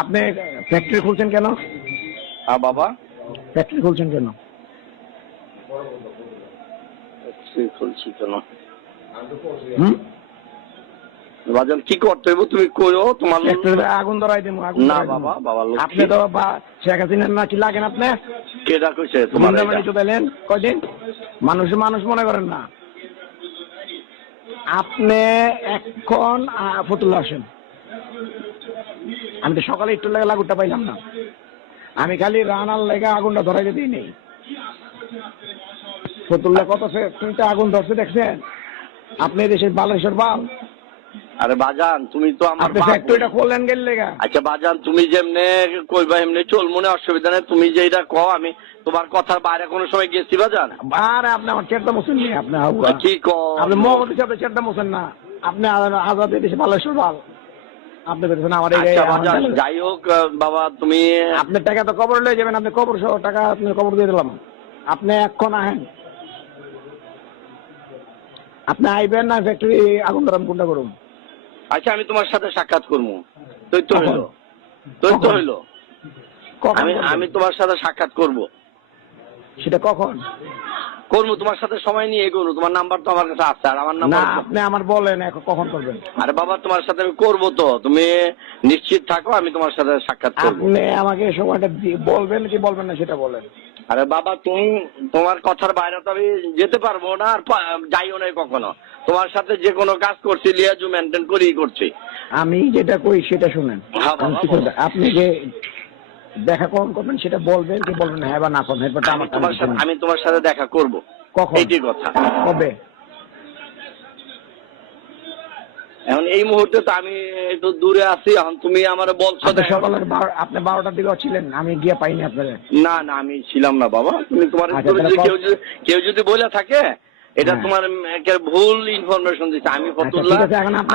আপনি ফ্যাক্টরি খুলছেন কেন? বাবা ফ্যাক্টরি খুলছেন কেন? খুলছি কেন হুম? বাজান কি করতে হইব তুমি কইও তোমার ফ্যাক্টরিতে আগুন ধরাই দেবো। না বাবা, বাবা আপনি তো শেখ হাসিনার নাকি লাগেন। আপনি কেডা কইছে তোমার এটা? চুদাইলেন কয়দিন? মানুষ মনে করেন না। আপনি এখন ফতুল্লা আসেন। আমি তো সকালে একটু লেগে লাগুরটা পাইলাম না। আমি খালি রানার লেগে আগুনটা ধরাই দিই নেই। ফতুল্লা কত ফ্যাক্টরিতে আগুন ধরছে দেখছেন? আপনি দেশের বালেশ্বর বাল। আরে বাজান তুমি তো আমার ফ্যাক্টরিটা খোলেন গেল লেগা। আচ্ছা বাজান তুমি যেমনে কইবা এমনি চল, মনে অসুবিধা নেই। তুমি যেটা কও আমি তোমার কথার বাইরে কোনো সময় গেছি বাজান? আরে আপনি আমার চেরটা মোছেন নি। আপনি কি কও? আপনি মগজ হিসাবে চেরটা মোছেন না। আপনি আজাদ দেশে বালেশ্বর বাল। আপনি বলছেন আমার যাই হোক বাবা, তুমি আপনার টাকা তো কবর লয়ে যাবেন। আপনি কবর সহ টাকা আপনি কবর দিয়ে দিলাম। আপনি এখন আহেন। আপনি আইবেন না ফ্যাক্টরি আগুন ধরাম কোনটা করুন? আচ্ছা আমি তোমার সাথে সাক্ষাৎ করবো। হইলো আমি তোমার সাথে সাক্ষাৎ করব। সেটা কখন করবো? তোমার সাথে সময় নিয়ে করবো। তোমার নাম্বার তো আমার কাছে আছে। আর আমার নাম্বার আপনি আমার বলেন এখন কখন করবেন? আরে বাবা তোমার সাথে আমি করবো তো, তুমি নিশ্চিত থাকো আমি তোমার সাথে সাক্ষাৎ করবো। আপনি আমাকে সময়টা বলবেন কি বলবেন না সেটা বলেন। আরে বাবা তুমি তোমার কথার বাইরে তো আমি যেতে পারবো না, আর যাইও না কখনো। তোমার সাথে যে কোনো কাজ করছি লিয়াজু মেনটেন করেই করছি। আমি যেটা কই সেটা শুনেন। আপনি যে দেখা কখন করবেন সেটা বলবেন কি বলবেন না, হ্যাঁ বা না করবেন। আমি তোমার সাথে দেখা করব। কখন? এইটি কথা। কবে? এখন এই মুহূর্তে তো আমি একটু দূরে আছি। এখন তুমি আমার বলছো সকালে আপনি 12টার দিকে ছিলেন, আমি গিয়ে পাইনি আপনাদের। না না আমি ছিলাম না বাবা। তুমি তোমার কেউ যদি বলে থাকে এটা তোমার ভুল ইনফরমেশন দিচ্ছে। আমি ফতুল্লাহ,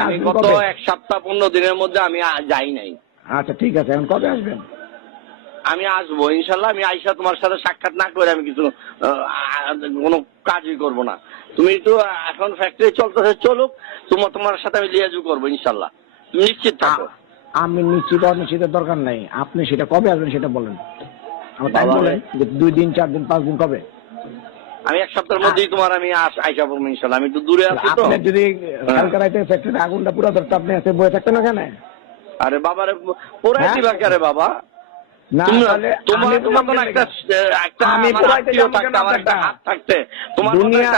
আমি গত 1 সপ্তাহ 15 দিনের মধ্যে আমি যাই নাই। আচ্ছা ঠিক আছে, এখন কবে আসবেন? আমি আসবো ইনশাল্লাহ। আমি আইসা তোমার সাথে সাক্ষাৎ না করে আমি কিছু কোনো কাজই করব না। তুমি তো এখন ফ্যাক্টরি চলতেছে, চলুক। তোমার সাথে আমি লিয়াজু করবো ইনশাল্লাহ। তুমি নিশ্চিত থাকো। আমি নিশ্চিত অনিশ্চিতের দরকার নাই। আপনি সেটা কবে আসবেন সেটা বলেন। আমার টাইম বলেন যে 2 দিন 4 দিন 5 দিন কবে? আমি 1 সপ্তাহের মধ্যেই তোমার আমি আইসা পড়বো ইনশাল্লাহ। আমি একটু দূরে আছি তো। আপনি যদি কালকে রাতে ফ্যাক্টরিতে আগুনটা পুরো ধরতে আপনি এসে বসে থাকতেন ওখানে? আরে বাবারে পোড়াই দিবা কে বাবা? তোমার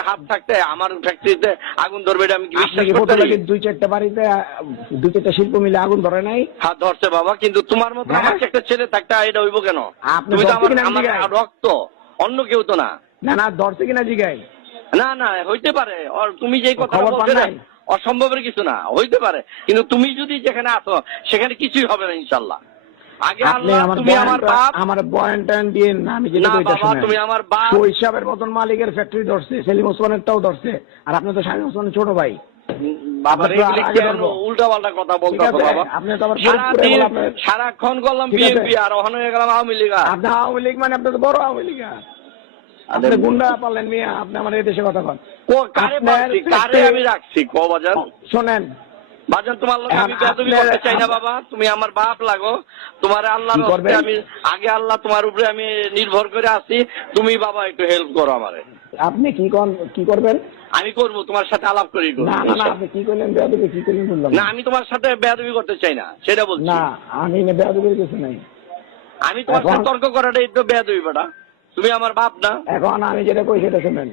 হাত থাকতে আমার ফ্যাক্টরিতে আগুন ধরবে এটা আমি বিশ্বাস করতে পারি? 2-4টা বাড়িতে 2-4টা শিল্প মিলে আগুন ধরে নাই? হাত ধরছে বাবা, কিন্তু তোমার মতো আমার একটা ছেলে থাকতে এটা হইব কেন? তুমি তো আমার রক্ত, অন্য কেউ তো না। না না ধরছে কিনা জিগাই? না না হইতে পারে। তুমি যেই কথা বলছো অসম্ভবের কিছু না, হইতে পারে। কিন্তু তুমি যদি যেখানে আছো সেখানে কিছুই হবে না ইনশাল্লাহ। আগে আল্লাহ, তুমি আমার বাপ। আমার বয়ান টান দিয়ে না, আমি যেটা কইতা শুনেন। তুমি আমার বাপ। ওই হিসাবের মতন মালিকের ফ্যাক্টরি ধরছে, সেলিম ওসমানেরটাও ধরছে, আর আপনি তো শামীম ওসমানের ছোট ভাই। উল্টা পাল্টা কথা বলতেছো বাবা। আপনি তো আবার সারাক্ষণ করলাম বিএনপি আর ওখানে হয়ে গেলাম আওয়ামী লীগ। আপনি আওয়ামী লীগ মানে আপনি তো বড় আওয়ামী লীগ। আপনি গুন্ডা পারলেন মিয়া। আপনি আমার এই দেশে কথা কন। আমি রাখছি বাজার শোনেন বাজার, তোমার লোক আমি বেয়াদবি করতে চাই না বাবা। তুমি আমার বাপ লাগো। তোমার আল্লাহর রাস্তায় আমি আগে আল্লাহ তোমার উপরে আমি নির্ভর করে আছি। তুমি বাবা একটু হেল্প করো আমারে। আপনি কি করবেন? আমি করবো তোমার সাথে আলাপ করি। না না আপনি কি করলেন? বেয়াদবি কি করলেন বললাম না। আমি তোমার সাথে বেয়াদবি করতে চাই না, সেটা বলছি। না আমি বেয়াদবির কিছু নাই। আমি তোমার সাথে তর্ক করাটা একটু বেয়াদবি বেটা। তুমি আমার বাপ না। এখন আমি যেটা কই সেটা শুনেন।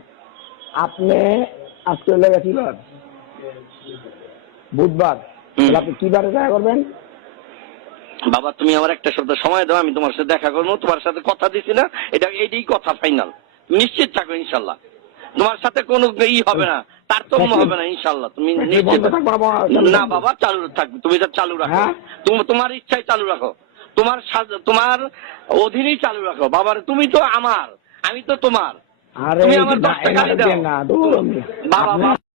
আপনি আজকে লেগে কি বার? বুধবার। আপনি কি বারে দেখা করবেন? বাবা তুমি আমার একটা সপ্তাহ সময় দাও, আমি তোমার সাথে দেখা করবো। তোমার সাথে কথা দিছি না, এইটাই কথা ফাইনাল। নিশ্চিত থাকো ইনশাল্লাহ। তোমার সাথে কোনো হবে না, তারতম্য হবে না ইনশাল্লাহ। তুমি নিশ্চিত না বাবা, চালু থাকবে। তুমি এটা চালু রাখো। তোমার ইচ্ছায় চালু রাখো। তোমার অধীনেই চালু রাখো বাবার। তুমি তো আমার, আমি তো তোমার। তুমি আমার 10 টাকা দাও বাবা।